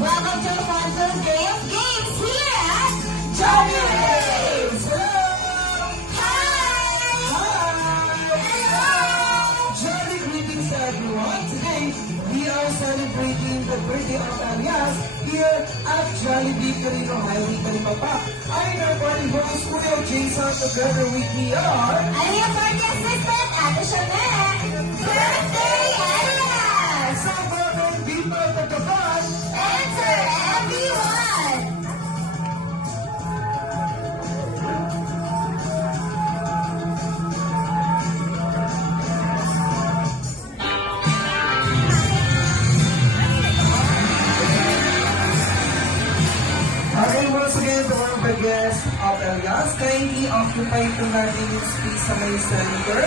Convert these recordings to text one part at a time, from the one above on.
Welcome to the fun day of games here at Jolly Rays! Jolly greetings to everyone. Today, we are celebrating the birthday of Elias here at Jollibee Carino Highway, Talipapa. I'm your party host, Kuya Jason. Together with me are... I'm your party assistant, Ate Shamek! Birthday, Elias! So, welcome, be part of the fun! Enter everyone! Okay, once again, to one of the guests of Elias, kindly occupy po natin yung space sa may center.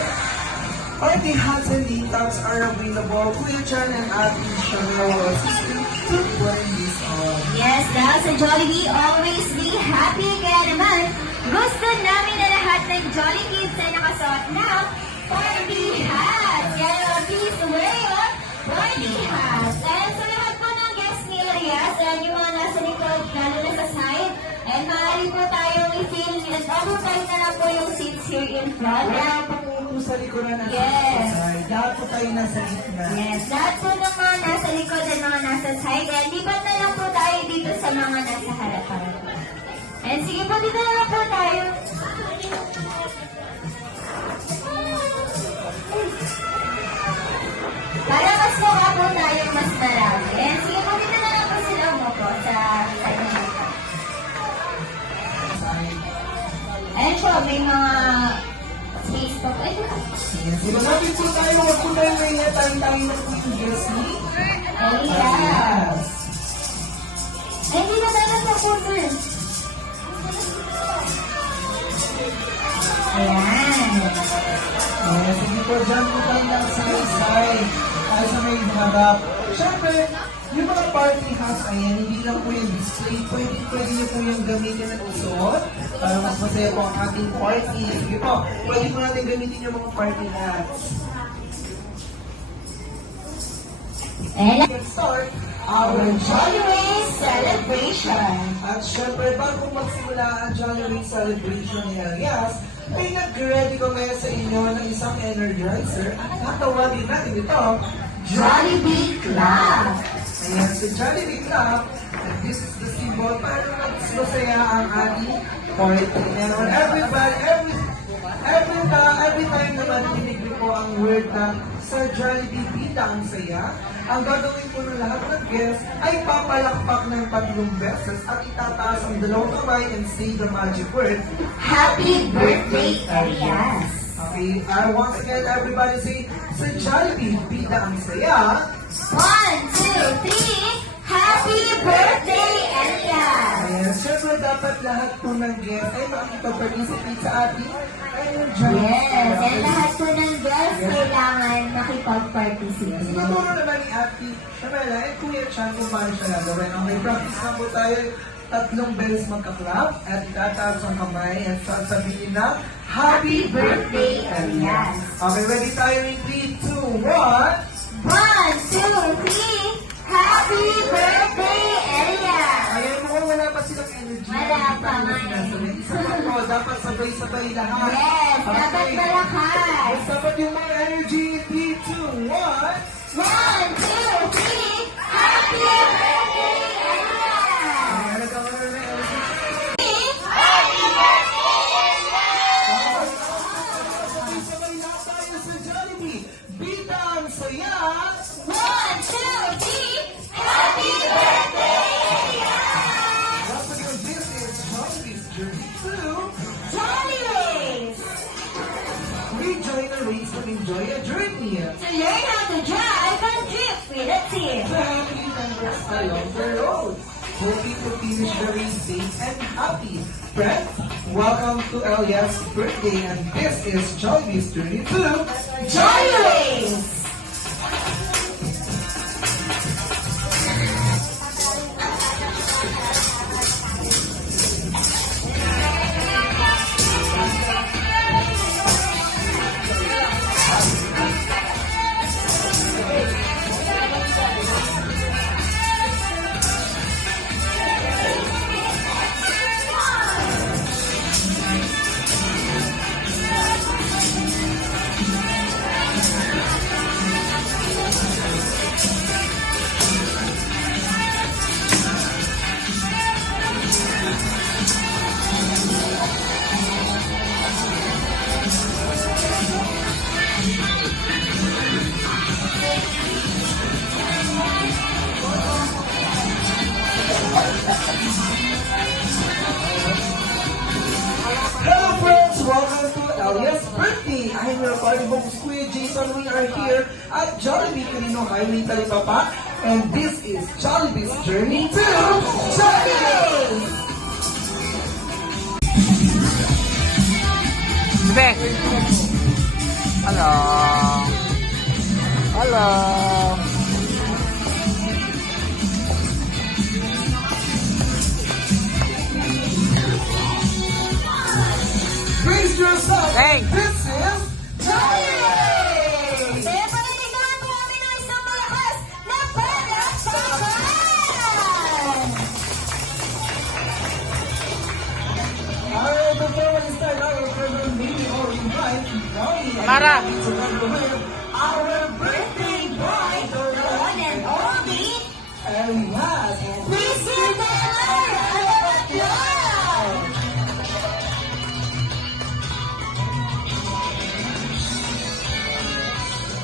Party hats and lean tops are available. Kuya Chan and Ate Chanel will assist you to turn this on. Yes, dahil sa Jollibee, always be happy. Kaya naman, gusto namin na lahat ng Jolly Kids ay nakasuot ng party hats. Kaya naman, please wear your party hats. And sa lahat po ng guests ni Elias, and yung mga nasa likod, lalo na sa side, and maaari po tayong i-fill and occupy na lang po yung seats here in front. Wala pa po sa likuran at Yes. sa side. Lahat po tayo nasa gitna. Yes, lahat po ng mga nasa likod at mga nasa side. And lipat na lang po tayo dito sa mga nasa harapan. And sige po, dito na lang po tayo. Para mas mukha po tayo mas marami. And sige po, dito na lang po sila umupo sa side na ito. Ayan po, may mga space po. Ay, Yes, malapit po tayo. Huwag po tayo ngayon. Tayo na po yung guest ni Elias. Ay, hindi na tayo sa photo. Ayan. Yes, sige po, dyan po tayo lang sa may side. Tayo sa may harap. Siyempre, yung mga party hats, ayan, hindi lang po yung display. Pwede niyo po yung gamitin at suot para mas masaya po ang ating party. Sige po, pwede po natin gamitin yung mga party hats. And Let's start our Jolly Rays celebration. At syempre, bago magsimula ang Jolly Rays celebration ni Elias, ay nag-ready ko ngayon sa inyo ng isang energizer at tatawagin natin ito, Jollibee Club. Ayan, so Jollibee Club, and this is the symbol para mas masaya ang ating party. And every time naman dinig po ang word na sa Jollibee Bida ang saya, ang gagawin po ng lahat ng guests ay papalakpak ng 3 beses at itataas ang 2 kamay and say the magic word, Happy birthday, Elias. Okay, once again, everybody say, sa Jollibee Bida ang saya. 1, 2, 3. Happy birthday, Elias. Ayan, syempre dapat lahat po ng guests ay makikipag-participate sa ating Jollibee. Yes, and lahat po ng girls kailangan makipag-participate. Siguro naman ni Ate Shamela and Kuya Chan kung paano siya gagawin. Okay, practice na po tayo 3 beses magka-clap at itataas ang kamay at sasabihin na Happy Birthday, Elias. Okay, ready tayo in 3, 2, 1. 1, 2, 3. Happy birthday, Elias. Ayan, mukhang wala pa silang energy. Wala pa nga Sinasabi. Isa pa po, dapat sabay-sabay lahat. Yes, dapat malakas. Dapat yung mga energy in 3, 2, 1. 1, 2, 3. Happy birthday, Elias. Ayan, nagkakaroon na energy. Happy birthday, Elias. Sabay-sabay lahat tayo sa Jollibee. Bida ang saya. 1, 2, 3. Happy birthday, Elias. Once again, this is Jollibee's Journey to Jolly Rays. We join the race to enjoy a journey. To learn how to drive and drift with a team. The happy members along the road. hoping to finish the race safe and happy. Friends, welcome to Elias' birthday, and this is Jollibee Journey to Joy Race! Hello friends! Welcome to Elias' birthday! I'm your party host, Kuya Jason. We are here at Jollibee Quirino Highway, Talipapa, and this is Jollibee's Journey to Jollibee! Bek. Halo. Halo. Brace yourself! Hey! This is Jollibee! Kaya paninigahan po kami ng isang malakas na palakpakan! Alright, before we start our program, maybe all invite Mara. to welcome our birthday boy, The one and only, Elias. please give them a round of applause!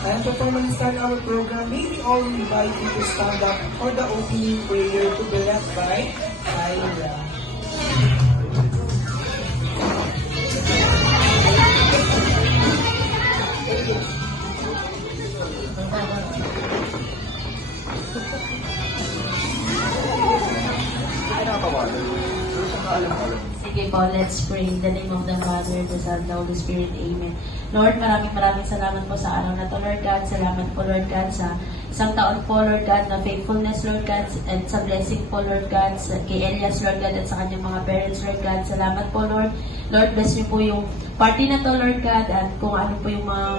And to formally start our program, may we all invite you to stand up for the opening prayer to be led by Ira. Sige po, let's pray. In the name of the Father, the Son, the Holy Spirit. Amen. Lord, maraming salamat po sa araw na to, Lord God. Salamat po, Lord God, sa isang taon po, Lord God, na faithfulness, Lord God, at sa blessing po, Lord God, kay Elias, Lord God, at sa kanyang mga parents, Lord God. Salamat po, Lord. Lord, bless niyo po yung party na to, Lord God, at kung ano po yung mga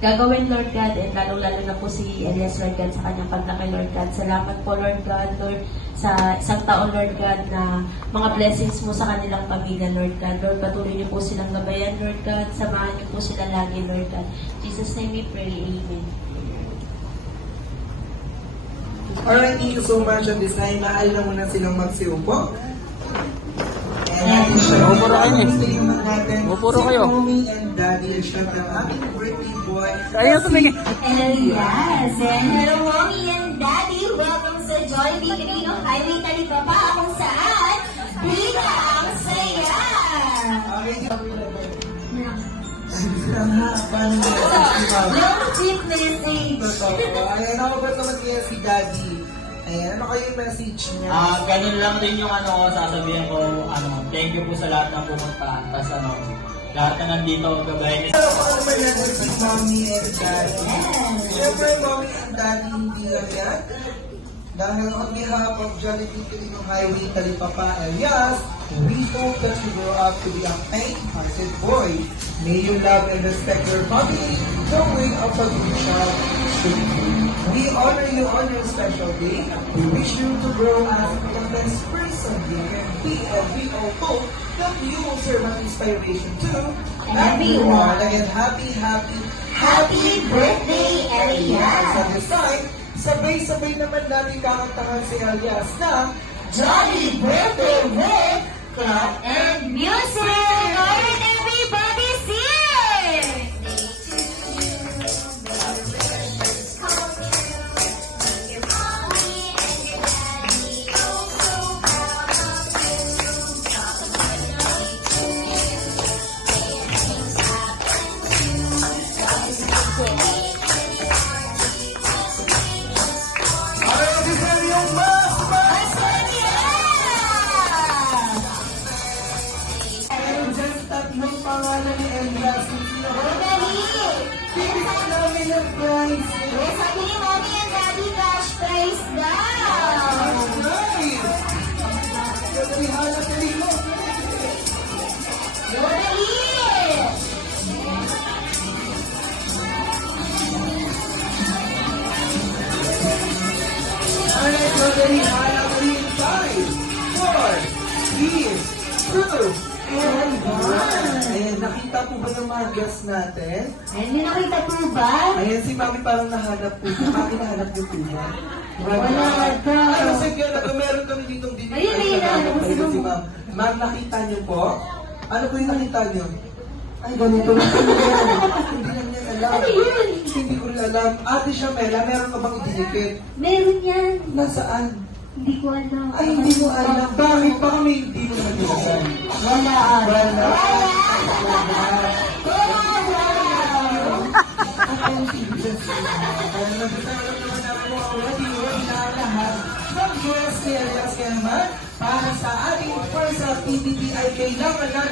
gagawin, Lord God, at lalong-lalo na po si Elias, Lord God, sa kanyang paglaki, Lord God. Salamat po, Lord God, Lord, sa isang taon, Lord God, na mga blessings mo sa kanilang pamilya, Lord God. Lord, patuloy niyo po silang gabayan, Lord God. Samahan niyo po sila lagi, Lord God. In Jesus' name we pray. Amen. Alright, thank you so much at this time. Mahal na muna silang magsiupo. And Puro kayo eh. natin Puro kayo. si Mommy and Daddy. Siyempre, ang ating birthday boy. Ayaw tumingin. Elias, and hello mommy and daddy, welcome sa Jollibee Quirino Highway, Talipapa, kung saan bida ang saya! Okay, paano mo si Mama? Long trip message! Totoo. Ayan, ako ba naman kaya si Daddy? Ayan, ano kayo yung message niya? Ganun lang rin yung sasabihin ko, thank you po sa lahat ng pumunta. Tapos lahat na nandito, gabayan niyo. Pero paano ba natin si Mommy and Daddy? Siyempre, Mommy and Daddy, hindi lang yan. Dahil on behalf of Jollibee Quirino Highway, Talipapa, Elias, we hope that you grow up to be a kind-hearted boy. May you love and respect your family the way a good child should be. We honor you on your special day. We wish you to grow as the best person you can be, and we all hope that you will serve an inspiration to everyone. Again, happy birthday, Elias! At this time, sabay-sabay naman natin kakantahan si Elias na Jolly birthday with clap and music! Alright, everybody sing! Alright, this is yung mas! Mas Ayan, nakita po ba yung mga guests natin? Ayun, may nakita po ba? Ayan, si Mami parang nahanap po. Mami nahanap niyo po ba? Wala daw. Ay, sige, meron kami ditong dinig. Ayun, ayun, nahanap ko si Ayun, si Ma'am. Ma'am, nakita niyo po? Ano po yung nakita niyo? Ay, ganito lang. Hindi lang niya alam. Ano yun? Hindi ko rin alam. Ate Shamela, meron ka bang idinikit? Meron yan. Nasaan? Hindi ko alam. Ay, hindi mo alam. Bakit? Baka may hindi mo naman. Wala. Wala. Para sa ating first activity ay kailangan na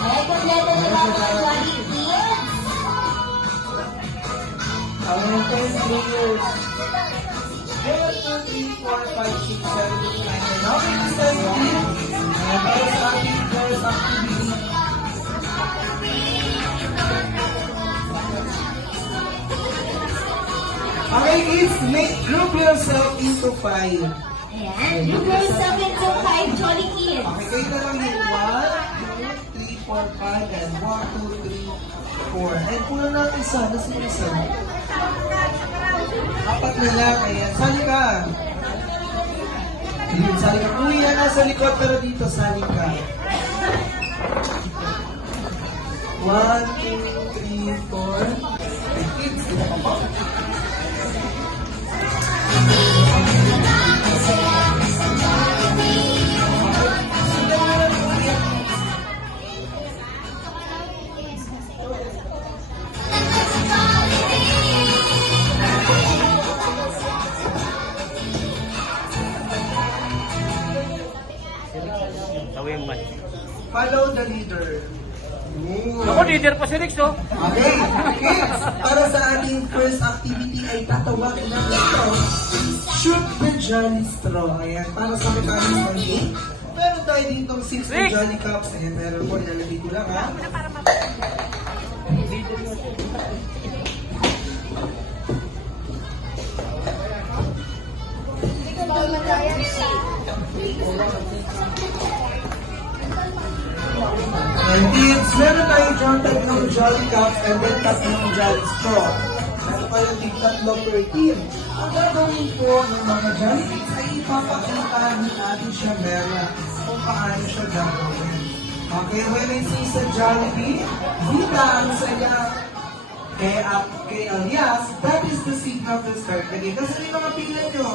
Ay, kompleto na ba mga Jolly Kids? our first players. 1, 2, 3, 4, 5, 6, 7, 8, 9, and now it is time to play. Para sa ating first activity. Okay, kids, group yourself into 5. Ayan. You girls up into 5 Jolly Kids. Okay, kayo na lang yung 1, 2, 3, 4, 5, and 1, 2, 3, 4. And puno na ang isa. Nasa yung isa? 4 na lang. Ayan, sali ka. Dito, sali ka. Uy, yan nasa likod, pero dito, sali ka. 1, 2, 3, 4. Kids, dito ka po. Tawin mo. Follow the leader. Ako, leader pa si Rix, oh. Okay, kids, para sa ating first activity ay tatawagin natin ito, Shoot the Jolly Straw. Ayan, para sa mechanics ng game. Meron tayo ditong 6 Rick! Jolly Cups. Ayan, meron po, ilalagay ko lang ha. And kids, meron tayong dyan tatlong Jolly Cups and then tatlong Jolly Straw. Meron tayong tig tatlo per team. Ang gagawin po ng mga Jolly Kids ay ipapakita ni Ate Shamela kung paano siya gagawin. Okay, when I see sa Jollibee, kita ang saya kay Alias, that is the signal to start the game. Kasi yung mga pila nyo,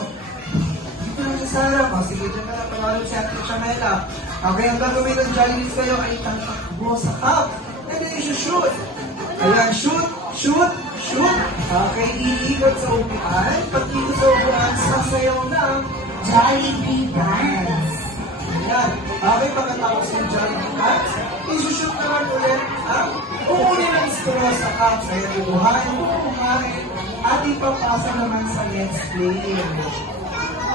dito lang sa harap. Sige, dyan na lang pangalan si Ate Shamela. Okay, ang gagawin ng Jollibee kayo ay tatakbo sa cup. And then you shoot. Ayan, shoot, shoot, shoot. Okay, iikot sa upuan. Pag ikot sa upuan, sasayaw ng Jollibee Dance. Ayan. Okay, pagkatapos ng Jollibee Dance, isushoot naman ulit ang kukunin ng straw sa cup. Ayan, bubuhayin, at ipapasa naman sa next player.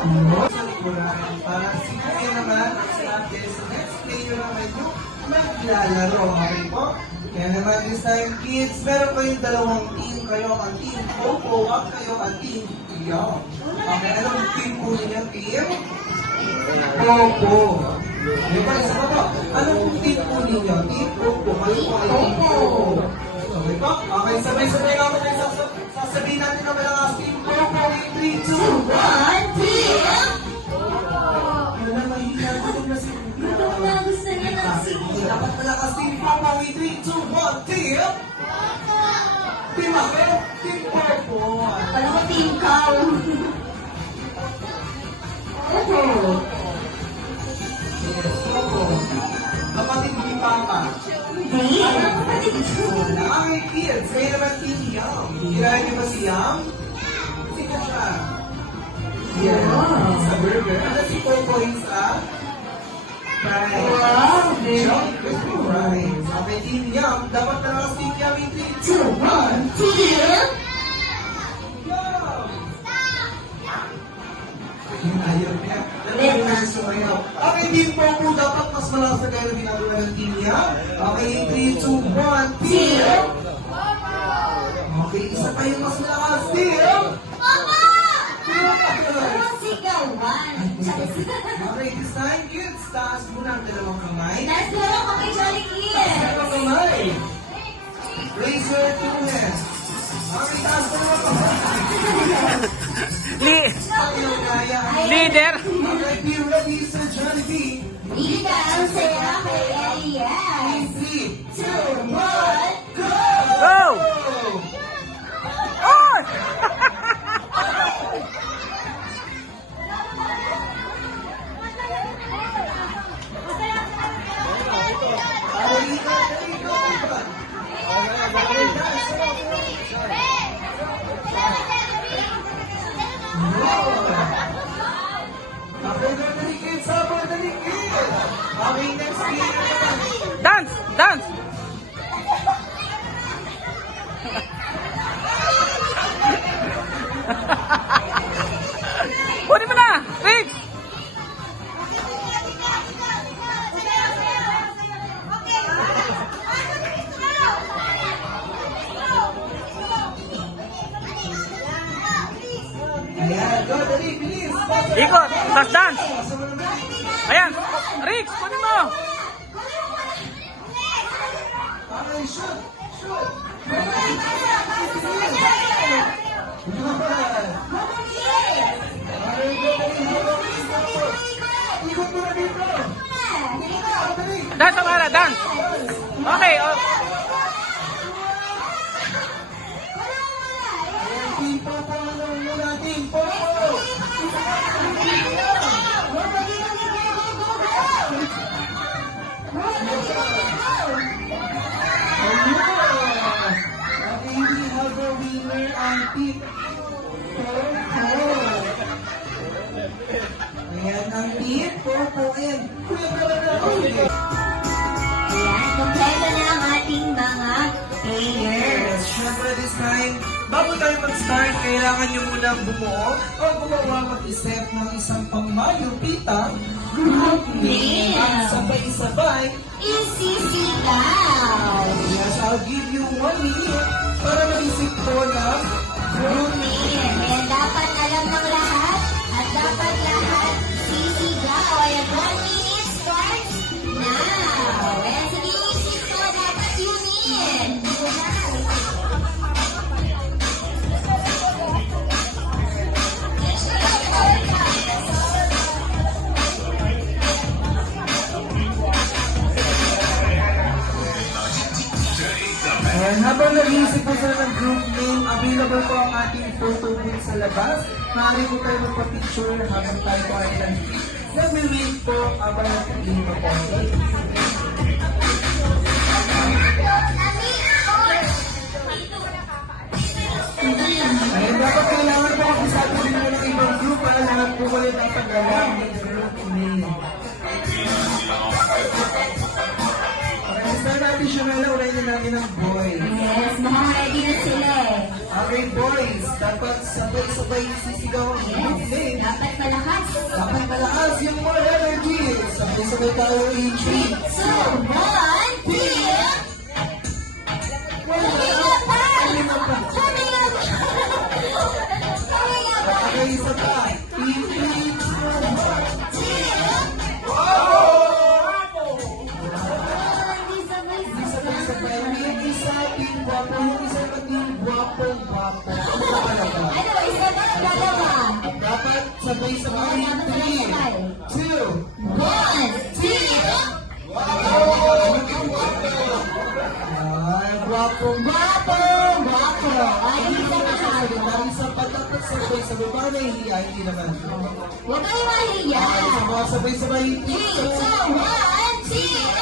Sa likuran, para si Kuya naman, si Ate, sa next player naman yung maglalaro. Okay po? Kaya naman this time, kids, meron kayong dalawang team. Kayo ang team Popo, at kayo ang team Young. Okay, anong team po ninyo, team? Popo. Di ba, isa pa po? Anong team po ninyo? Team Popo. Kayo po ay team Popo. Okay po? Okay, sabay-sabay naman tayo sasabihin natin naman ang team Popo in 3, 2, 1. Team! Ano na, mahina ko na si Gutom na, gusto niya ng sige. dapat malakas team Popo in 3, 2, 1, team! Team ako, team Popo. Alam ko, Team Cow. Popo. Yes, Popo. Kapatid ni Papa. Hindi? Ano kapatid ko? Okay, kids, kayo naman team Yum. Kailangan niyo ba si Yum? Sino siya? Yes, sa burger. Ano si Popo is a fries. Wow, Jolly crispy fries. Okay, team Yum. Dapat malakas team Yum in 3, 2, 1. Team? Ayaw niya. Ayaw na sumayaw. Okay, team Popo, dapat mas malakas na kayo na ginagawa ng team niya. Okay, 3, 2, 1, team! Okay, isa pa yung mas malakas, team! Papa! Ano sigawan? Okay, this time, kids, taas muna ang dalawang kamay. Let's go kami, Jolly Kids! Dalawang kamay. Raise your two hands. Okay, taas mo naman kamay. Ang iyong kaya. Leader! Okay, be ready, Sir Jollibee. Ika ang saya kay Elias! 3, 2, 1, go! Go! Oh! Okay, dali kids, sabon, dali kids. Okay, next game naman. Dance! Dance! Kunin mo na! Rick! Ayan, go, dali, bilis. Ikot! Tapos dance! Ayan! Rick! Kunin mo! Okay, shoot, shoot. Ikot mo na dito. Dali. Dance ang ara! Dance! Okay! Oh. Team Popo, ano muna, Team Popo. Okay, we have a winner ang Team Popo. Ayan ang Team Popo. Ayan. Ayan, kompleto na ang ating mga players. Siyempre this time, bago tayo mag-start, kailangan nyo munang bumuo o gumawa mag-isip ng isang pangmayupita group name at sabay-sabay. Isisigaw! Yes, I'll give you 1 minute para mag-isip po ng group name. Ayan, dapat alam ng lahat at dapat lahat sisigaw. Ayan, 1 minute starts now. Ayan, sige, isip ko, dapat unit. And habang nag-iisip po sila ng group name, available po ang ating photo booth sa labas. Maaari po tayo magpa-picture habang tayo po ay nag-wait po habang nag-iisip po po. Ayun, dapat kailangan po kung sabi nila ng ibang group para lahat po ulit dapat alam ng group name. Okay, start natin siya na lang. Ulayin na natin ang boys. Yes, ready na sila eh. Okay, boys, dapat sabay-sabay sisigaw ang group name. Dapat malakas. Dapat malakas yung more energy. Sabay-sabay tayo in 3, 2, 1, 2. Okay, isa pa. 3, 2, 1. Sabay-sabay. Yung isa, team guwapo. Yung isa pa, team guwapo-guwapo. Ano, isa ba? Dalawa. Dapat sabay-sabay. 3, 2, 1, 2. ay, guwapo-guwapo. Ay, isa pa sabi. Dahil sa patapat sabay-sabay. Paano nahihiya? Hindi naman. Huwag kayo mahiya. Ay, sa mga sabay-sabay. 3, 2, 1, 0.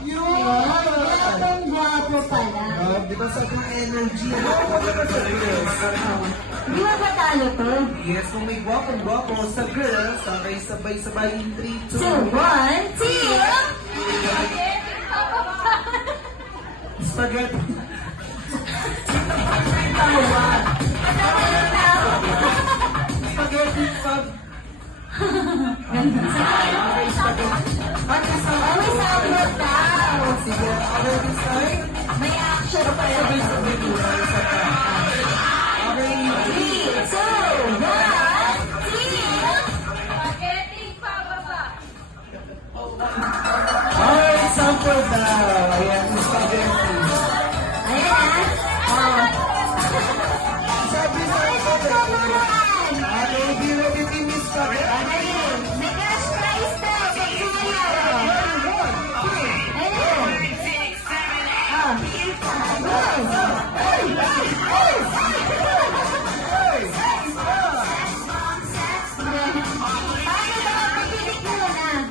Yun, guwapo pala. Di ba sa mga energy? Ano naman sa girls? Di ba patalo to? Yes, kung may guwapo-guwapo sa girls, sabay-sabay in 3, 2, 2, 1, 0. spaghetti. Spaghetti pag... Okay, spaghetti. At isang May sabot daw. sige, okay, this time. May action pa yun. Sabay-sabay muna. Isa pa. Okay, 3, 2, 1, 0.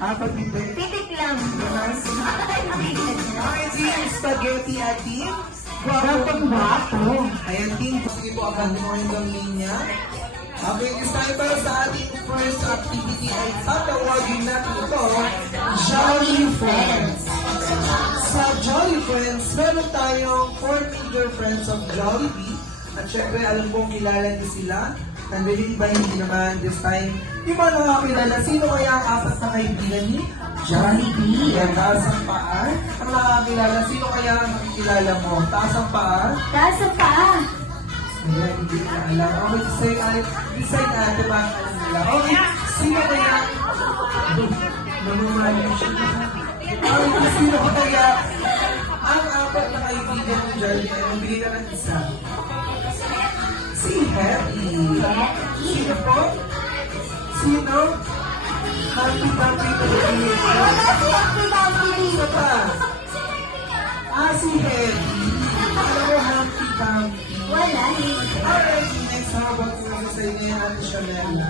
Apat hindi. Titik lang. Okay, team spaghetti at team Guwapo. Ayan, team. Sige po, abangan mo yung linya. Okay, this time para sa ating first activity ay tatawagin natin ito, Jolly Friends. Sa Jolly Friends, meron tayong 4 major friends of Jollibee. At syempre, alam kong kilala niyo sila. Nandali ba hindi naman this time? Di ba nakakilala? Sino kaya ang apat na kaibigan ni Jollibee? Yan, taas ang paa. Ang nakakilala, sino kaya ang nakikilala mo? Taas ang paa? Taas ang paa. Ayan, hindi ko na alam. Okay, decide natin ba ang alam nila. Okay, sino kaya? Namumali siya. Okay, sino kaya ang apat na kaibigan ni Jollibee? Ay, mabili ka ng isa. Si Happy. Sino po? Sino? Happy Happy Happy. Wala si Happy Happy. Sino pa? Si Happy. Ano mo Happy Happy? Wala. Alright, next, how about sa inyo yan, Ate Shamela?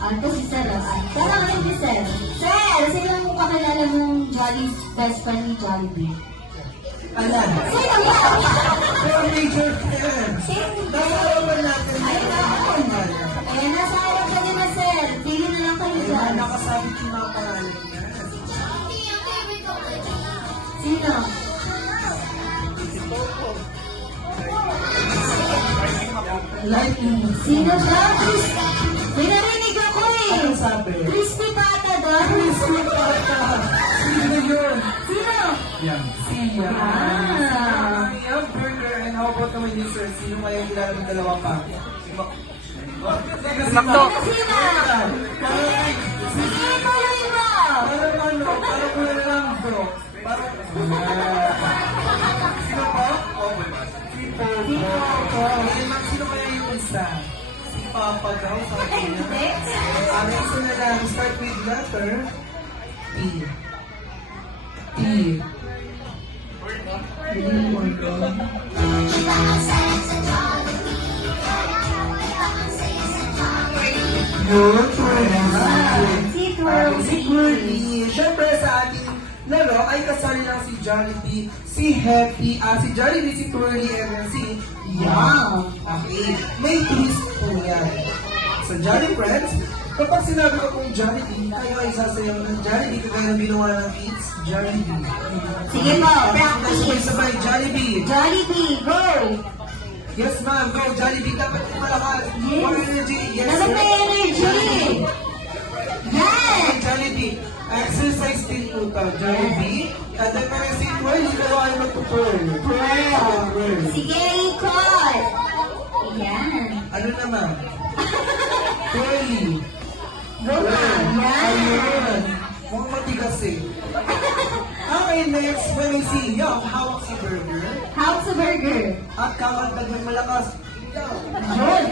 Ito si Sir. Kala ko si Sir. Sir, sino mo kakilala mong Jolly best friend ni Jollibee? Alam. Sino yan? Pero major friends. Sino? Nakalaman natin. Ay, naon. Eh, nasa harap ka nila, Sir. Pili na lang kayo Diba, dyan. nakasabit yung mga pangalan niya. Sino? Lightning. Sino siya? May narinig ako eh. Ano sabi? Crispy pata doon. Crispy pata. Sino yun? Sino? Yan. Siya. Ah. Yung burger, and how about naman yun, sir? Sino kayo kilala ng dalawa pa? Makdo. Sino? Sige, tuloy mo. Parang ano, parang wala lang bro. Parang, sino po? Si Popo. Sino kaya yung isa? Si Papa daw, sabi niya. Hindi. Isa na lang, start with letter P. P. Yun, Si Si Curly. Siyempre sa ating laro ay kasali lang si Jollibee, si Happy, si Jollibee, si Curly, and then si Yum. Okay. May twist po yan. Sa Jolly Friends, kapag sinabi ko pong Jollibee, kayo ay sasayaw ng Jollibee kagaya ng ginawa ng It's Jollibee. Sige po, practice. Sabay-sabay, Jollibee. Jollibee, go! Yes, ma'am. Go, Jollibee. Dapat malakas. Yes. More energy. Yes, Dapat sir. may energy! Yan! Jollibee. Exercise din po ito. Jollibee. And then mga si Pearl, hindi ko ay magpupurl. Pearl. Sige, ikot! Yan. Ano naman? Pearly. Yan. Ayun. Mukhang matigas eh. Okay, next. When I see Yum, hawak sa burger. How's the burger? At kakantag ng malakas. Yum. Yun!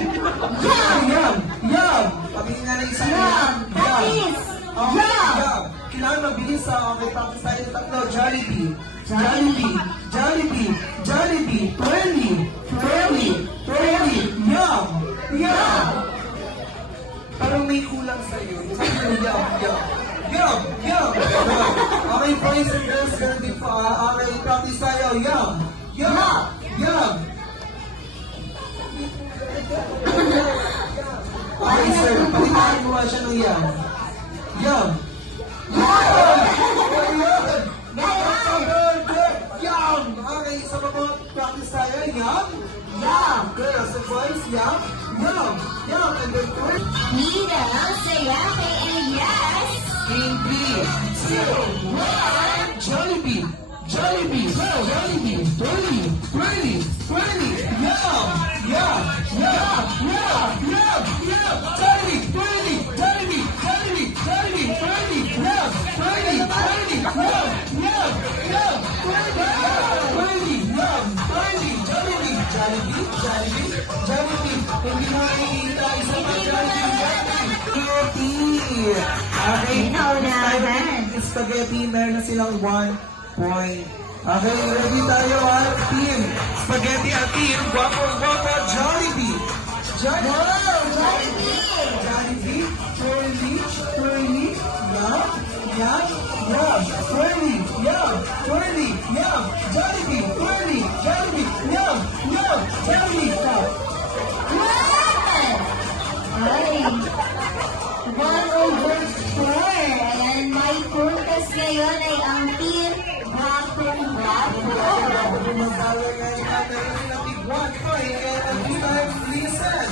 Yum! Yum. Yum. Pagiging nga na isa. Yum! That is! Okay, Yum! Yum. Kailangan mabilis sa okay, practice tayo ng tatlo. Jollibee. Jollibee. Jollibee. Jollibee. Pearly. Pearly. Pearly. Yum. Yum. Parang may kulang sa'yo. Yum. Yum. Yum. Yum. Okay, boys and girls, ganun din po. Okay, practice tayo. Yum. Yum. Yum. Okay, sir. Palitaan mo nga siya ng yum. Yum. Yum! Okay, sa mga practice tayo, yum! Yum! Girls and boys, yum! Yum! Yum! And then first, Nina, Sayate, and yes! in 3, 2, 1, Jollibee! Jollibee! Jollibee! Pearly! Pearly! Pearly! Yum! Yum! Yum! Yum! Yum! Yum! Jollibee! Pearly! Jollibee! Jollibee! Jollibee! Pearly! Yum! Pearly! Pearly! Yum! Yum! Yum! Pearly! Yum! Pearly! Jollibee! Jollibee! Jollibee! Jollibee! Hindi mo nakikita isa pa Jollibee! Spaghetti! Okay. Naunahan. Spaghetti, meron na silang 1 point. Okay, ready tayo team. Spaghetti at team. Guwapo, Jollibee. Jollibee. Jollibee. Curly. Curly. Yum. Yum. ngayon ay ang team Gwapong Gwapo. Bumabala nga yung tatay ng tigwan ko and a few times listen.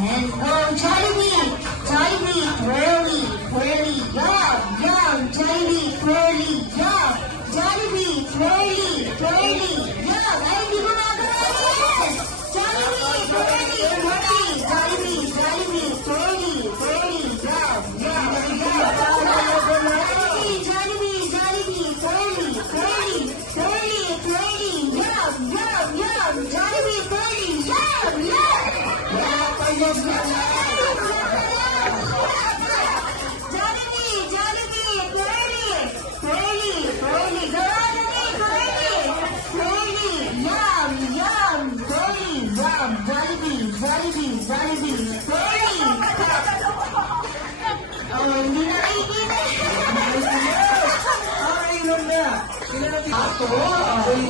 And oh, Jollibee! Jollibee, twirly, twirly, yum, yum, Jollibee, twirly, yum, Jollibee, twirly, twirly, yum. Ay, hindi mo nagawa yan! Jollibee, twirly, twirly, Jollibee, Jollibee, twirly, twirly, yum, yum, yum. Jollibee, Jollibee, twirly, twirly, twirly, twirly, yum, yum, yum, Jollibee, twirly, yum, yum. Jollibee, Jollibee, twirly, twirly, twirly, go on, twirly, twirly, yum, yum, twirly, yum, Jollibee, Jollibee, Jollibee, twirly. Oh, hindi na nakikita. Okay, Ronda. Sila natin ako. Okay,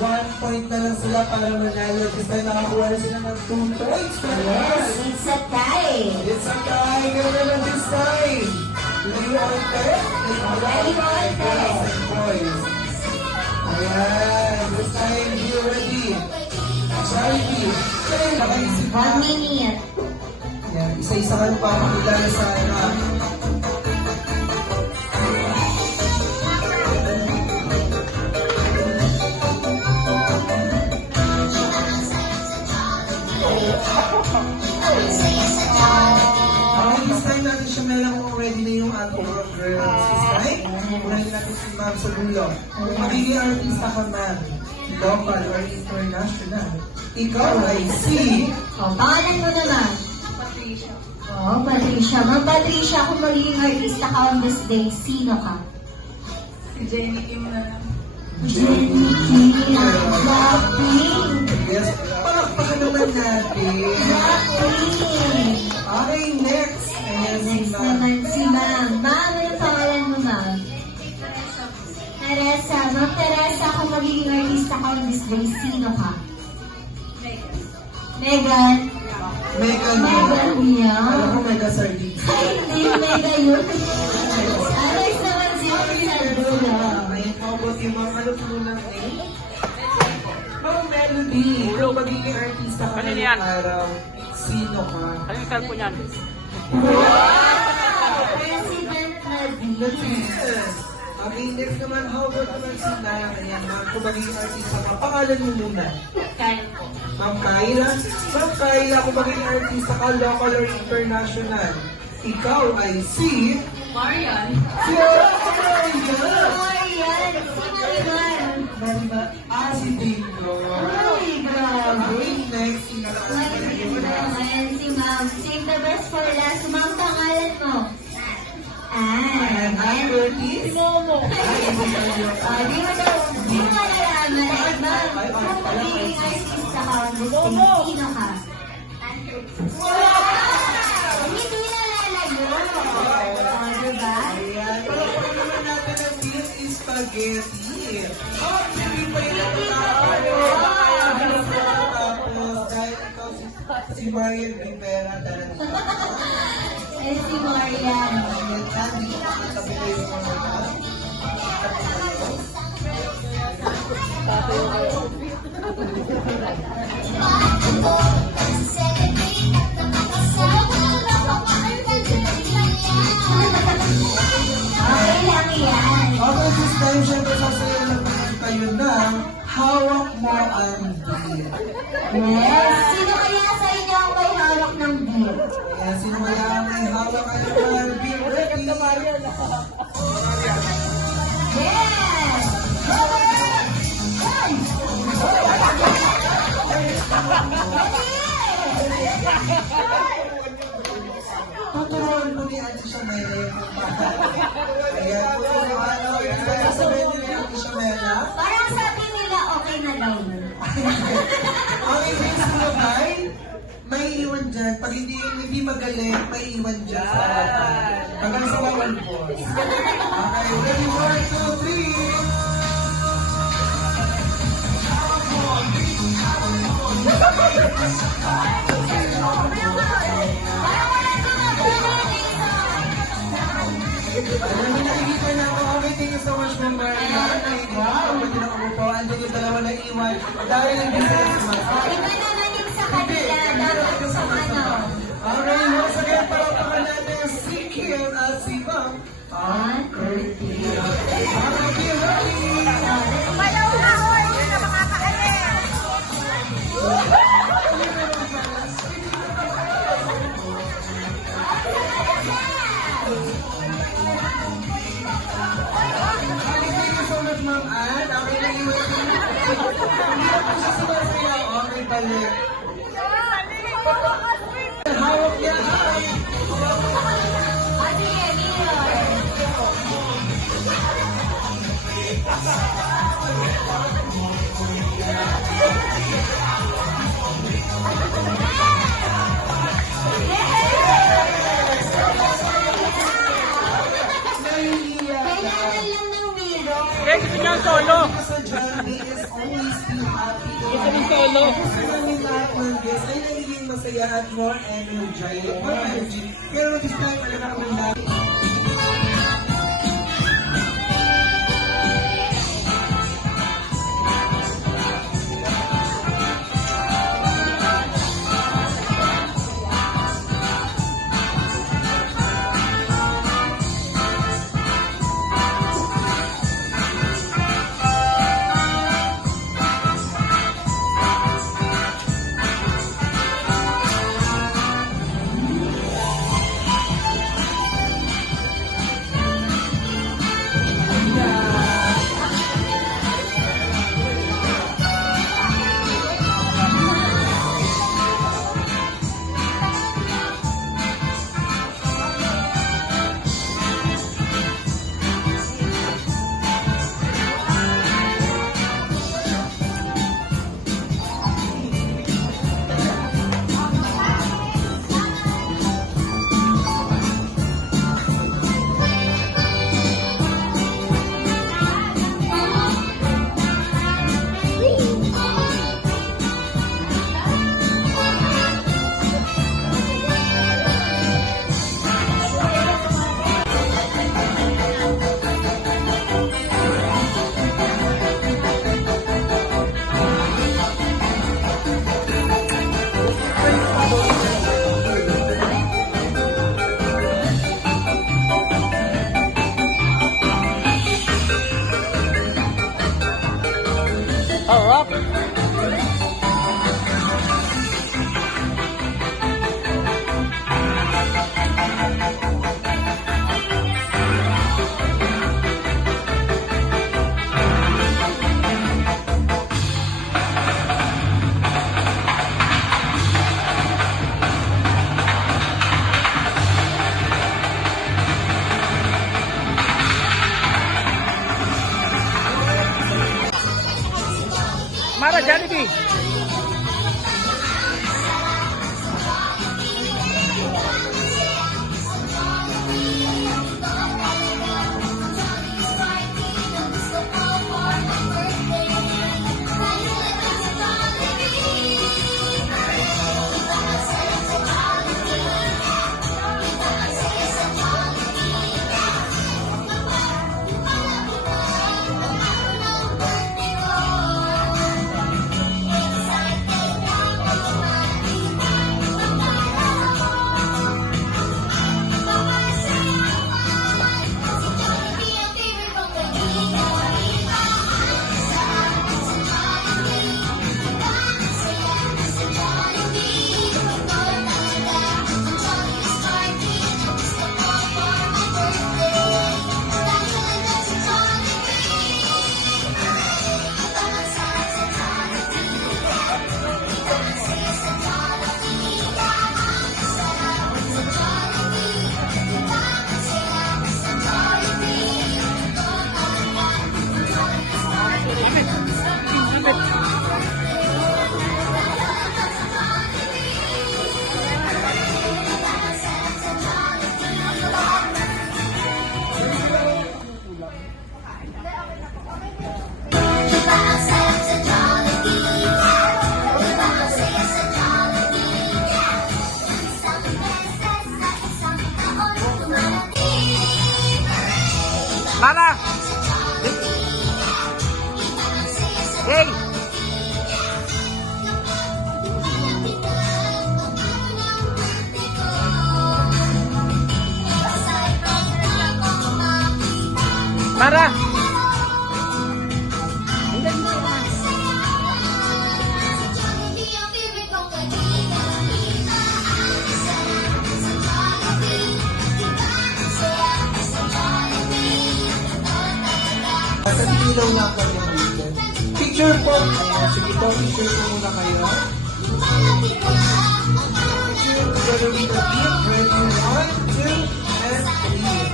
1 point na lang sila para manalo. Kasi nakakuha na sila ng 2 points. Yes, it's a tie. It's a tie. Ganda na this time. Ready on set? Ready on set. Boys. Ayan. This time, be ready. Jollibee. Nakaisip 1 minute. Ayan. Isa-isa ka para makilala sa harap. Okay, this time natin siya meron kung ready na yung ating mga girls. This time, unahin natin si ma'am sa dulo. Kung magiging artista ka ma'am, local or international, ikaw ay si... Oh, pangalan mo naman. Oh, Patricia. Ma'am Patricia, kung magiging artista ka on this day, sino ka? Jenny Kim. Jenny Kim. Blackpink. Yes, palakpakan naman natin. Blackpink. Okay, next. Ayan si Next ma'am. naman si Ma'am. Ma'am, anong pangalan mo, Ma'am? Teresa. Ma'am Teresa, kung magiging artista ka on this day, sino ka? Megan. Megan. Megan niya. Alam ko mega sardine. Ay, hindi Mega yun. Alex naman si Sardula. Ayan, how about yung mga ano po ng name? Ma'am Melody, kung magiging artista ka Kanino ngayong yan? araw, sino ka? Ano yung cellphone yan? President Nadine. Yes. Okay, next naman, how about naman si Naya? Ayan, ma'am, kung magiging artista ka, pangalan mo muna. Kyle po. Ma'am Kyla? Ma'am Kyla, kung magiging artista ka, local or international, ikaw ay si... Marian. Si Marian! Marian. Si Marian. Si Dingo. Ay, grabe. Okay, next, si Ayan si Ma'am. Save the best for last. Ma'am, pangalan mo? And I'm Curtis. Momo. Di mo daw, di mo malalaman. Ma'am, kung magiging artista ka, sino ka? Hindi nalalayo. Diba? Ayan, palakpakan naman natin ang beef spaghetti. Oh, hindi pa yun ang tapos, dahil ikaw si Marian Rivera talaga. Eh, si Marian. Ayan, Andy, nakatabi kayo sa mga Okay lang yan. Okay, this time, syempre, sasayaw na kayo ng hawak mo ang beer. Yes. Sino kaya sa inyo ang may hawak ng beer? Ayan, sino kaya ang may hawak ang beer? Ready? Yes! Tuturuan mo ni Ate Shamela yung pumpahan. Ayan, tuturuan mo. Kaya sabihin niyo ni Ate Shamela. Parang sabi nila, okay na daw. Ang English global, may iwan dyan. Pag hindi magaling, may iwan dyan sa harapan. Hanggang sa bawal po. Okay, ready, 1, 2, 3. everyone. Dahil hindi sila sumasagot. Iba naman yung sa kanila. Dapat sa ano. Okay, once again, palakpakan natin si Kim at si Ma'am. Ang Curtis. Okay, ready? Thank you so much, Ma'am Ann. Okay na yung hindi na po siya sumasayaw. Okay, balik. Hawak niya ay Ate Emil. nahihiya. Kailangan lang ng mirror. Eh, gusto niya ang solo. Sa journey is always be happy. Gusto niya solo. Gusto namin lahat ng guests ay nagiging masaya at more energy. Pero this time, alam namin natin. Harap. Mara Jollibee. Mara. Hey. Para. Sa ilaw na ang kanyang weekend. Picture po. Ayan, sige po, picture po muna kayo. Picture together with the team. Ready? 1, 2, and 3.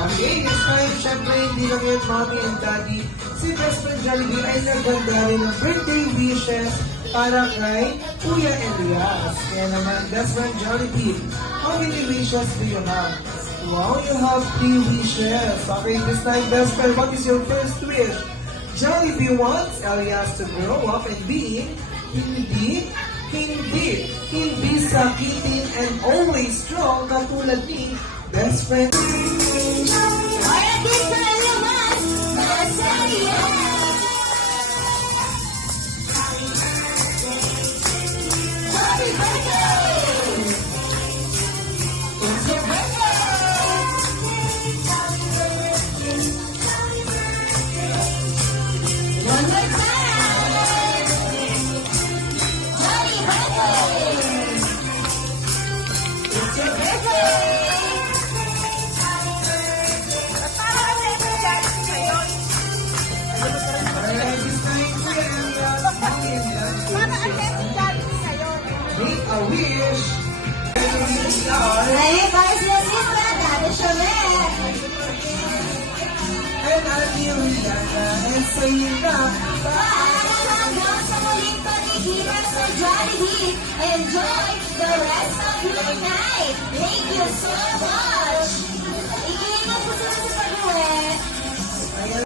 Okay, this time, syempre, hindi lang yun, mommy and daddy. Si Best Friend Jollibee ay nagbanda rin ng birthday wishes para kay Kuya Elias. Kaya naman, Best Friend Jollibee, how many wishes do you have? Wow, you have 3 wishes. Okay, this time, Best Friend, what is your first wish? Jollibee wants Elias to grow up and be hindi sakitin and always strong katulad ni Best Friend. Para kiss sa Elias, masaya. Happy birthday! It's your birthday! One more time! Happy birthday! It's your birthday! Alright, this time, Kuya Elias, mommy and daddy, make a wish. Ay, para sila sila, Dada Shomet! And Ate Rihanna, and saying na, Para hanggang sa muling pagkikita sa Jollibee, enjoy the rest of your night! Thank you so much!